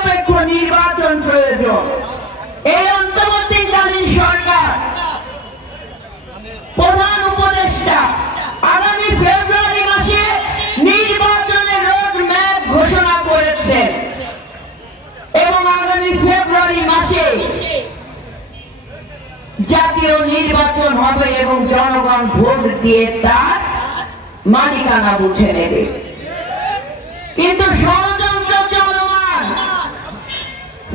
নির্বাচন প্রয়োজন। এই অন্তর্বর্তীকালীন সরকার প্রধান উপদেষ্টা আগামী ফেব্রুয়ারি মাসে নির্বাচনের রোড ম্যাপ ঘোষণা করেছেন এবং আগামী ফেব্রুয়ারি মাসে জাতীয় নির্বাচন হবে এবং জনগণ ভোট দিয়ে তার মালিকানা বুঝে নেবে। কিন্তু ষড়যন্ত্র চলমান,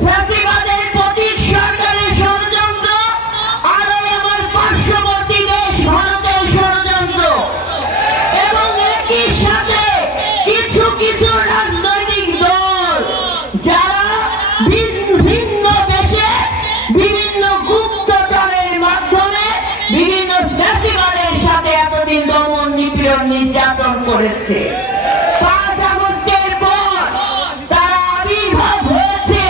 ফ্যাসিবাদের প্রতি সরকারের ষড়যন্ত্র, আর আমার পার্শ্ববর্তী দেশ ভারতের ষড়যন্ত্র, এবং একই সাথে কিছু কিছু রাজনৈতিক দল যারা ভিন্ন দেশে বিভিন্ন গুপ্তচরের মাধ্যমে বিভিন্ন ফ্যাসিবাদের সাথে এতদিন দমন নিপীড়ন নির্যাতন করেছে। 5 আগস্টের পর তারা আবির্ভাব হয়েছে।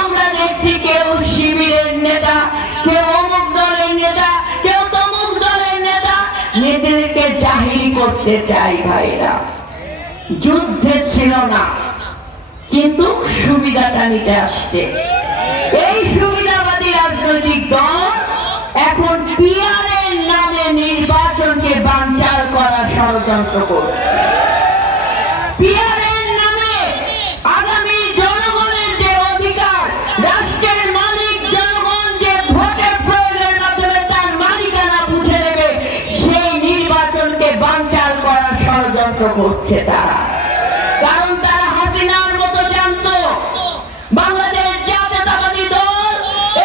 আমরা দেখছি কেউ শিবিরের নেতা, কেউ অমুক দলের নেতা, কেউ তমুক দলের নেতা, নেতাদেরকে জাহির করতে চাই। ভাইরা, যুদ্ধে ছিল না কিন্তু সুবিধাটা নিতে আসছে। এই সুবিধাবাদী রাজনৈতিক দল এখন পিআরের নামে নির্বাচনকে বানচাল করার ষড়যন্ত্র করছে। পিআরের নামে আগামী জনগণের যে অধিকার, রাষ্ট্রের মালিক জনগণ, যে ভোটের প্রয়োগের মাধ্যমে তার মালিকানা বুঝে নেবে, সেই নির্বাচনকে বানচাল করার ষড়যন্ত্র করছে তারা। কারণ তারা হাসিনার মতো জানতো বাংলাদেশ জাতীয়তাবাদী দল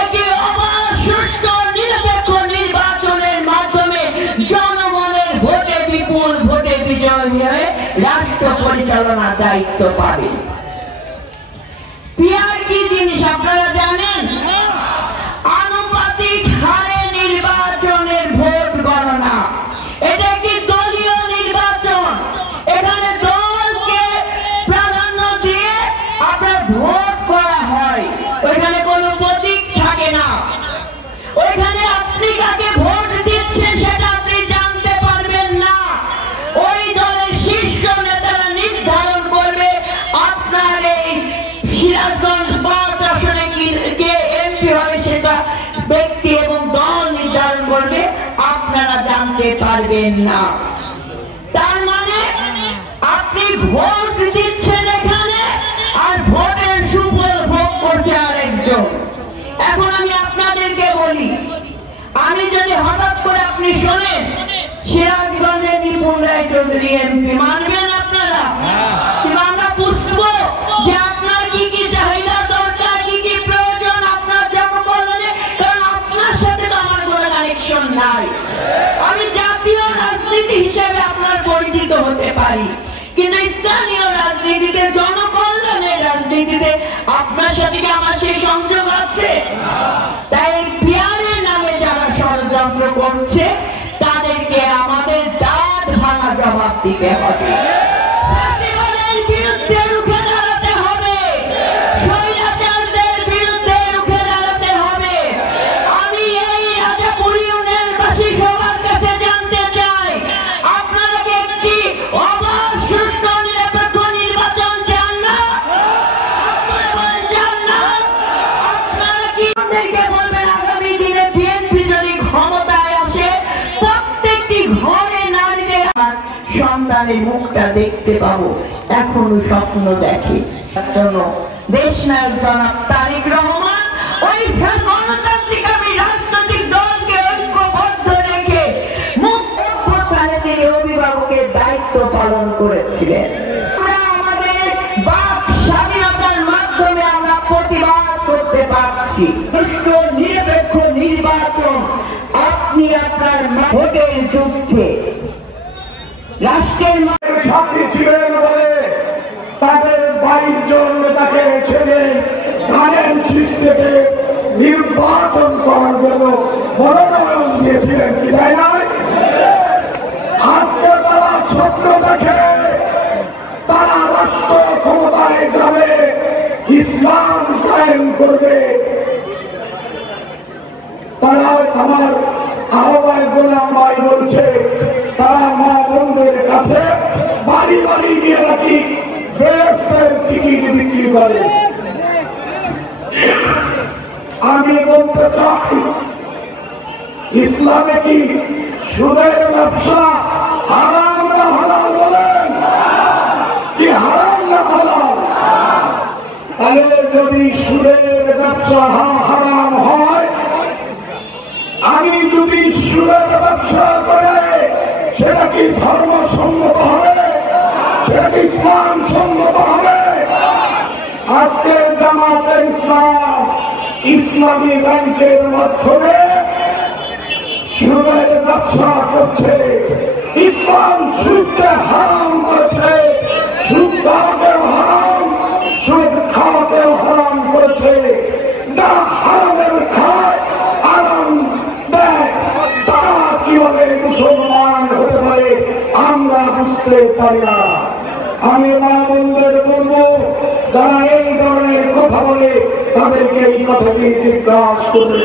একটি অবাধ, সুষ্ঠু, নিরপেক্ষ নির্বাচনের মাধ্যমে জনগণের ভোটে বিপুল ভোটে বিজয়ী হয়ে রাষ্ট্র পরিচালনার দায়িত্ব পাবে। পিআর কি জিনিস আপনারা জানেন? আনুপাতিক হারে নির্বাচনের ভোট গণনা। এটা একটি দলীয় নির্বাচন। এখানে দলকে প্রাধান্য দিয়ে আপনার ভোট করা হয়। ওইখানে কোনো প্রতীক থাকে না। ওইখানে আপনি কাকে ভোট দিচ্ছেন সেটা আপনি জানতে পারবেন না। ওই দলের শীর্ষ নেতারা নির্ধারণ করবে আপনার এই সিরাজগঞ্জ 5 আসনে কে এমপি হবে, সেটা ব্যক্তি এবং দল নির্ধারণ করবে, আপনারা জানতে পারবেন না। তার মানে আপনি ভোট দিচ্ছেন এখানে, আর ভোটের সুফল ভোগ করছে আরেকজন। এখন আমি আপনাদেরকে বলি, আমি যদি হঠাৎ করে আপনি শোনেন সিরাজগঞ্জের নিপুণ রায়চৌধুরী এমপি, মানবেন আপনারা? কিংবা আমরা বুঝবো যে আপনার কি কি চাহিদা দরকার, কি কি প্রয়োজন আপনার জনগণের? কারণ আপনার সাথে তো আমার কোনো কানেকশন নাই। আমি জাতীয় রাজনীতি হিসেবে আপনার পরিচিত হতে পারি, কিন্তু স্থানীয় রাজনীতিতে, জনকল্যাণের রাজনীতিতে আপনার সাথে কি আমার সেই সংযোগ আছে? তাই পিআরের নামে যারা ষড়যন্ত্র করছে তাদেরকে আমাদের দাঁত ভাঙা জবাব দিতে হবে। ফ্যাসিবাদের বিরুদ্ধে রুখে দাঁড়াতে হবে, স্বৈরাচারদের বিরুদ্ধে রুখে দাঁড়াতে হবে। আমি এই রাজাপুর ইউনিয়নবাসী সবার কাছে জানতে চাই, আপনারা কি একটি অবাধ, সুষ্ঠু, নিরপেক্ষ নির্বাচন চান না? আপনারা বলেন চান না? আপনারা কি আমাদেরকে বলবেন আগামী দিনে বিএনপি যদি ক্ষমতায় আসে প্রত্যেকটি ঘরে নারীদের সন্তানের মুখটা দেখতে পাবো? এখনো স্বপ্ন দেখে। তার জন্য দেশনায়ক জনাব তারেক রহমান ওই গণতান্ত্রিক রাজনৈতিক দলকে ঐক্যবদ্ধ রেখে মুক্তপ্রাণে তিনি অভিভাবকের দায়িত্ব পালন করেছিলেন। আমরা আমাদের বাক স্বাধীনতার মাধ্যমে আমরা প্রতিবাদ করতে পারছি। সুষ্ঠু, নিরপেক্ষ নির্বাচন আপনি আপনার ভোটের যুদ্ধে রাষ্ট্রের সাথী ছিলেন বলে তাদের 22 জন নেতাকে ছেড়ে ধানের শীষ থেকে নির্বাচন করার জন্য মনোনয়ন দিয়েছিলেন, কি তাই নয়? আজকে তারা স্বপ্ন দেখে তারা রাষ্ট্র ক্ষমতায় যাবে, ইসলাম কায়েম করবে। তারা আমার আহ্বায়ক গোলাম ভাই বলছে তারা মা বোনদের কাছে বাড়ি বাড়ি গিয়ে নাকি বেহেশতের টিকিট বিক্রি করে। চাই, ইসলামে কি সুদের ব্যবসা হারাম না হালাল বলেন? কি হারাম না হালাল? তাহলে যদি সুদের ব্যবসা হারাম হয়, আমি যদি সুদের ব্যবসা করে সেটা কি ধর্মসম্মত হবে? সেটা কি ইসলাম সম্মত হবে? আজকে জামাতে ইসলাম ইসলামী ব্যাংকের মাধ্যমে সুদের ব্যবসা করছে। ইসলাম সুদকে হারাম করেছে, সুদ খাওয়াকেও হারাম, সুদ খাওয়াকেও হারাম করেছে। যারা হারামের খায়, আরাম দেয়, তারা কিভাবে মুসলমান হতে পারে আমরা বুঝতে পারি না। আমি মা বোনদের বলবো, যারা এই ধরনের কথা বলে তাদেরকে এই কথাটি জিজ্ঞাসা করবে।